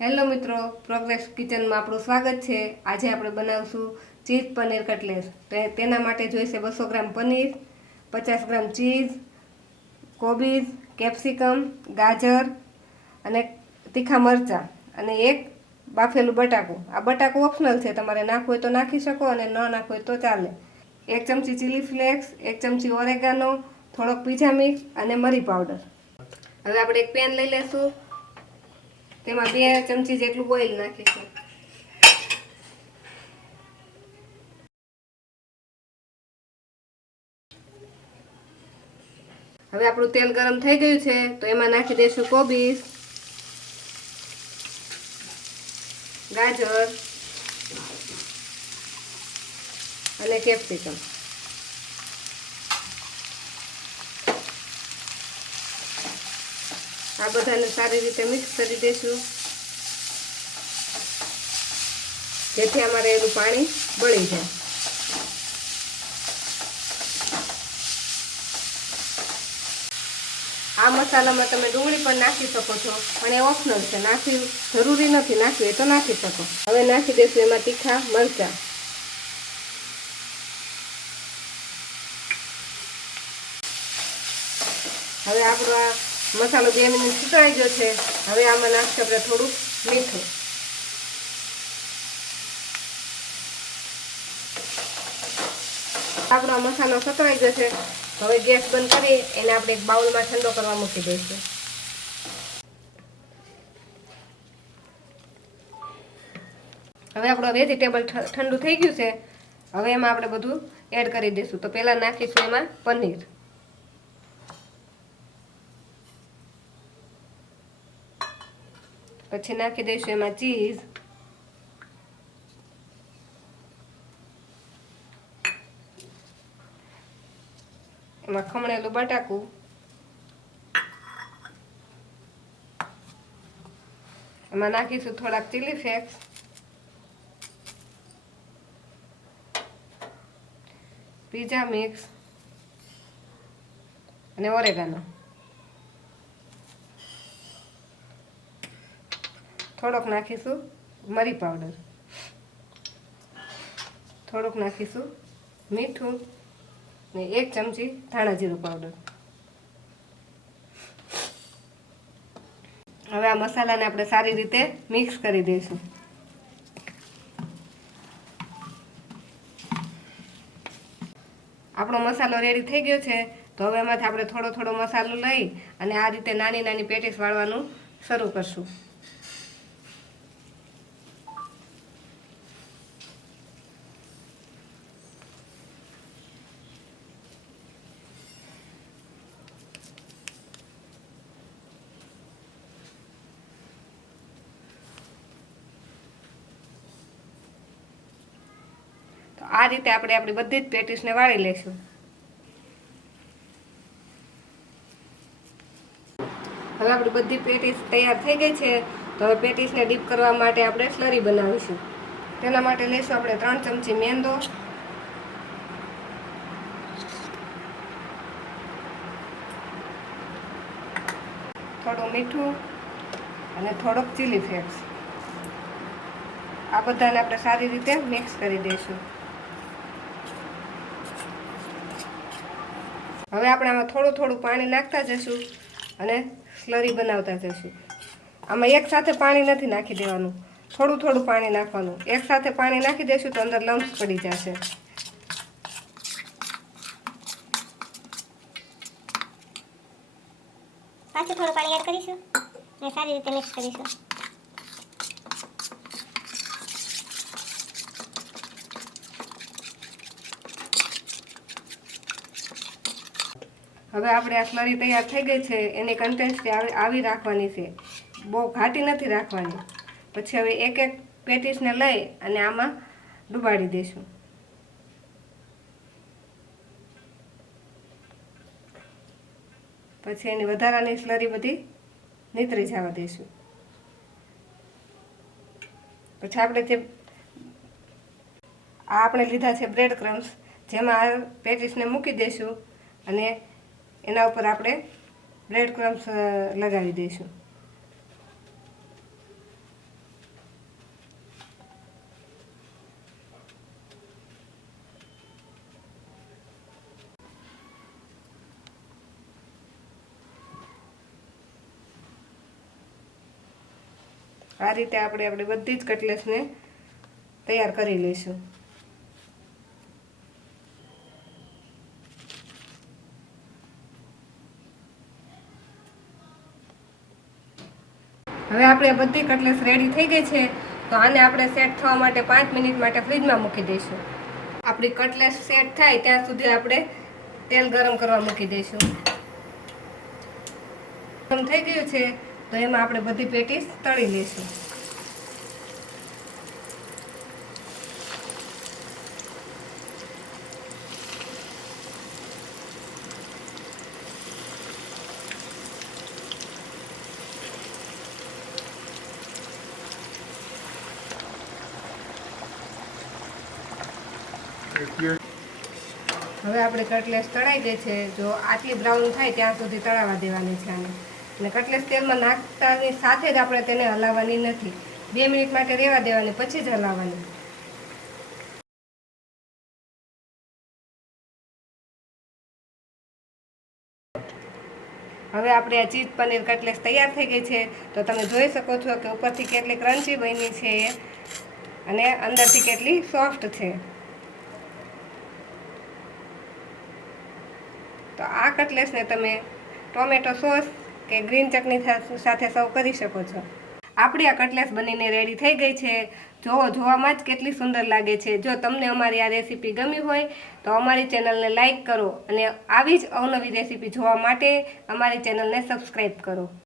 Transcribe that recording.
Hello મિત્રો, progress કિચનમાં આપણું સ્વાગત છે। આજે આપણે બનાવશું ચીઝ પનીર કટલેટ। તેના માટે જોઈશે 200 ગ્રામ પનીર, 50 ગ્રામ ચીઝ, કોબીજ, કેપ્સિકમ, ગાજર અને તીખા મરચાં અને એક બાફેલું બટાકું। આ બટાકું ઓપ્શનલ છે, તમારે નાખવું હોય તો નાખી શકો અને ન નાખવું હોય તો ચાલે। 1 ચમચી ચીલી ફ્લેક્સ, 1 ચમચી ઓરેગાનો, થોડોક પીઝા મિક્સ અને મરી પાવડર। હવે આપણે એક પેન લઈ લેશું, તેમાં 2 ચમચી જેટલું ઓઇલ નાખીશું। હવે આપણું તેલ ગરમ થઈ ગયું છે, તો એમાં નાખી દઈશું કોબીજ, ગાજર અને કેપ્સિકમ। આ બધાને સારી રીતે મિક્સ કરી દઈશું, જેથી અમારે એનું પાણી બળી જાય। આ મસાલામાં તમે ડુંગળી પણ નાખી શકો છો, પણ એ ઓપ્શનલ છે, નાખવી જરૂરી નથી, નાખવી તો નાખી શકો। હવે નાખી દઈશું એમાં તીખા મરચાં। હવે આપણો આ મસાલો 2 મિનિટ સુકળાઈ ગયો છે। હવે આમાં નાખશું આપણે થોડુંક મીઠું। આપણો મસાલો સુકળાઈ ગયો છે, હવે ગેસ બંધ કરી એને આપણે એક બાઉલમાં ઠંડો કરવા મૂકી દઈશું। હવે આપણો વેજીટેબલ ઠંડુ થઈ ગયું છે। હવે એમાં આપણે બધું એડ કરી દઈશું। તો પહેલાં નાખીશું એમાં પનીર, પછી નાખી દઈશું એમાં ચીઝ, એમાં ખમણેલું બટાકું, એમાં નાખીશું થોડાક ચીલી ફ્લેક્સ, પીઝા મિક્સ અને ઓરેગાનો। થોડોક નાખીશું મરી પાવડર, થોડુંક નાખીશું મીઠું ને 1 ચમચી ધાણા જીરું પાવડર। હવે આ મસાલાને આપણે સારી રીતે મિક્સ કરી દઈશું। આપણો મસાલો રેડી થઈ ગયો છે, તો હવે એમાંથી આપણે થોડો થોડો મસાલો લઈ અને આ રીતે નાની નાની પેટીસ વાળવાનું શરૂ કરશું। તો આ રીતે આપણે આપણી બધી જ પેટીસને વાળી લઈશું। હવે આપણી બધી પેટીસ તૈયાર થઈ ગઈ છે, તો હવે પેટીસને ડીપ કરવા માટે આપણે સ્લરી બનાવીશું। તેના માટે લઈશું આપણે 3 ચમચી મેંદો, થોડું મીઠું અને થોડોક ચીલી ફ્લેક્સ। આ બધાને આપણે સારી રીતે મિક્સ કરી દઈશું। હવે આપણે આમાં થોડું થોડું પાણી નાખતા જઈશું અને સ્લરી બનાવતા જઈશું। આમાં એક સાથે પાણી નથી નાખી દેવાનું, થોડું થોડું પાણી નાખવાનું। એક સાથે પાણી નાખી દઈશું તો અંદર લમ્સ પડી જશે। પાછું થોડું પાણી એડ કરીશું અને સારી રીતે મિક્સ કરીશું। હવે આપણે આ સ્લરી તૈયાર થઈ ગઈ છે, એની કન્સિસ્ટન્સી આવી રાખવાની છે, બહુ ઘાટી નથી રાખવાની। પછી હવે એક એક પેટીસને લઈ અને આમાં ડુબાડી દઈશું। પછી એની વધારાની સ્લરી બધી નીતરી જવા દઈશું। પછી આપણે લીધા છે બ્રેડ ક્રમ્સ, જેમાં આ પેટીસને મૂકી દઈશું અને એના ઉપર આપણે બ્રેડ ક્રમ્સ લગાવી દઈશું। આ રીતે આપણે બધી જ કટલેસને તૈયાર કરી લઈશું. હવે આપણે બધી કટલેસ રેડી થઈ ગઈ છે. તો આને આપણે સેટ થવા માટે 5 મિનિટ માટે ફ્રીજમાં મૂકી દઈશું. આપણી કટલેસ સેટ થાય ત્યાં સુધી આપણે તેલ ગરમ કરવા મૂકી દઈશું. ગરમ થઈ ગયું છે તો એમાં આપણે બધી પેટીસ તળી લઈશું. હવે આપણે કટલેસ તળાઈ ગઈ છે. જો આટલી બ્રાઉન થાય ત્યાં સુધી તળાવવા દેવાની છે આને. અને કટલેસ તેલમાં નાખતાની સાથે જ આપણે તેને હલાવવાની નથી. 2 મિનિટ માટે રહેવા દેવાની, પછી જ હલાવવાની. હવે આપણે આ ચીઝ પનીર કટલેસ તૈયાર થઈ ગઈ છે. તો તમે જોઈ શકો છો કે ઉપરથી કેટલી ક્રન્ચી બની છે અને અંદરથી કેટલી સોફ્ટ છે. તો આ કટલેસને તમે ટોમેટો સોસ કે ગ્રીન ચટણી સાથે સર્વ કરી શકો છો. આપણી આ કટલેસ બનીને રેડી થઈ ગઈ છે. જોવામાં જ કેટલી સુંદર લાગે છે. જો તમને અમારી આ રેસીપી ગમી હોય તો અમારી ચેનલને લાઈક કરો અને આવી જ અવનવી રેસીપી જોવા માટે અમારી ચેનલને સબસ્ક્રાઈબ કરો.